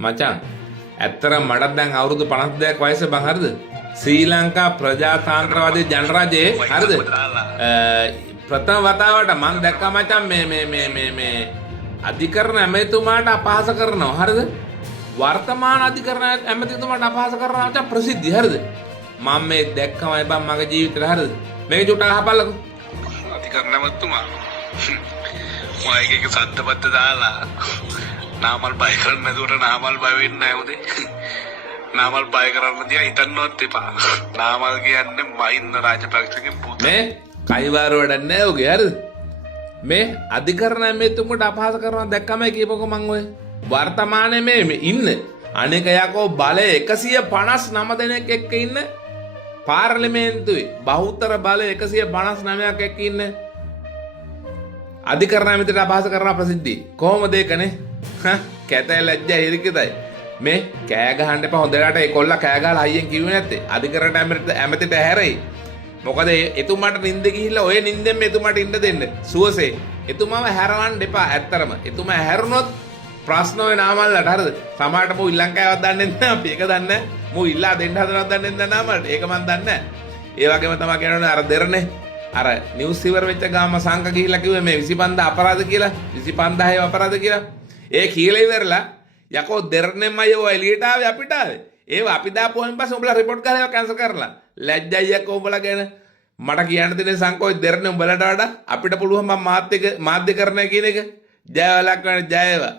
මචං ඇත්තට මට දැන් අවුරුදු 52ක් වයස බං හරිද? ශ්‍රී ලංකා ප්‍රජාතන්ත්‍රවාදී ජනරාජයේ හරිද? ප්‍රථම වතාවට මම දැක්කා මචං මේ අධිකරණ ඇමතිතුමාට අපහාස කරනවා හරිද? වර්තමාන අධිකරණ ඇමතිතුමාට අපහාස කරනවා මචං ප්‍රසිද්ධි හරිද? මම මේ දැක්කමයි බං මගේ ජීවිතේ හරිද? මේක චුට්ටක් අහපල්ලකෝ. අධිකරණ ඇමතිතුමා මම එක සද්දපත්ත දාලා නාමල් බය කරන්න නැතුවට නාමල් බය වෙන්නේ නැහැ උදේ. නාමල් බය කරන්න තියා හිතන්නවත් එපා. නාමල් කියන්නේ මහින්ද රාජපක්ෂගේ පුතා. මේ කයිවාර වැඩක් නැහැ ඔගේ හරිද? මේ අධිකරණ ඇමතිතුමට අපහාස කරනවා දැක්කමයි කියපකො මං ඔය. වර්තමානයේ මේ ඉන්න අනේක යකෝ බලය 159 දෙනෙක් එක්ක ඉන්න පාර්ලිමේන්තුවේ බහුතර බලය 159ක් එක්ක ඉන්න අධිකරණ ඇමතිට අපහාස කරන ප්‍රසිද්ධිය කොහොමද ඒකනේ? කැතයි ලැජ්ජා හිරිකිතයි මේ කෑ ගහන්න එපා හොඳට ඒ කොල්ලා කෑ ගහලා අයියෙන් කිව්වේ නැත්තේ අධිකරණ ඇමතිට හැරෙයි. මොකද එතුමාට නිින්ද ගිහිල්ලා ඔය නිින්දෙන් එතුමාට ඉන්න දෙන්න සුවසේ. එතුමාව හැරවන්න එපා. ඇත්තරම එතුමා හැරුණොත් ප්‍රශ්න ඔය නාමල්ලට හරිද? සමහරට මෝ ඉල්ලංකාවක් දන්නේ නැහැ අපි. ඒක දන්නේ නැහැ. මෝ ඉල්ලා දෙන්න හදනවත් දන්නේ නැහැ නාමල්ලට. ඒක මන් දන්නේ නැහැ. ඒ වගේම තමයි කියනවනේ අර දෙරනේ අර නිවුස් ඉවර වෙච්ච ගාම සංක ගිහිල්ලා කිව්වේ මේ 25 අපරාධ කියලා 25 අපරාධ කියලා. ඒ කියලා ඉවරලා යකෝ දෙරණෙමයි ඔය එළියට ආවේ අපිට ආවේ. ඒව අපි දාපුවාන් පස්සේ උඹලා රිපෝට් කරලා ඒවා කැන්සල් කරලා. ලැජ්ජයි යකෝ උඹලා ගැන. මට කියන්න තියෙන සංකෝයි දෙරණෙ උඹලට වඩා අපිට පුළුවන් මම මාධ්‍යකරණය කියන එක. ජයවලක් වෙන ජයවා.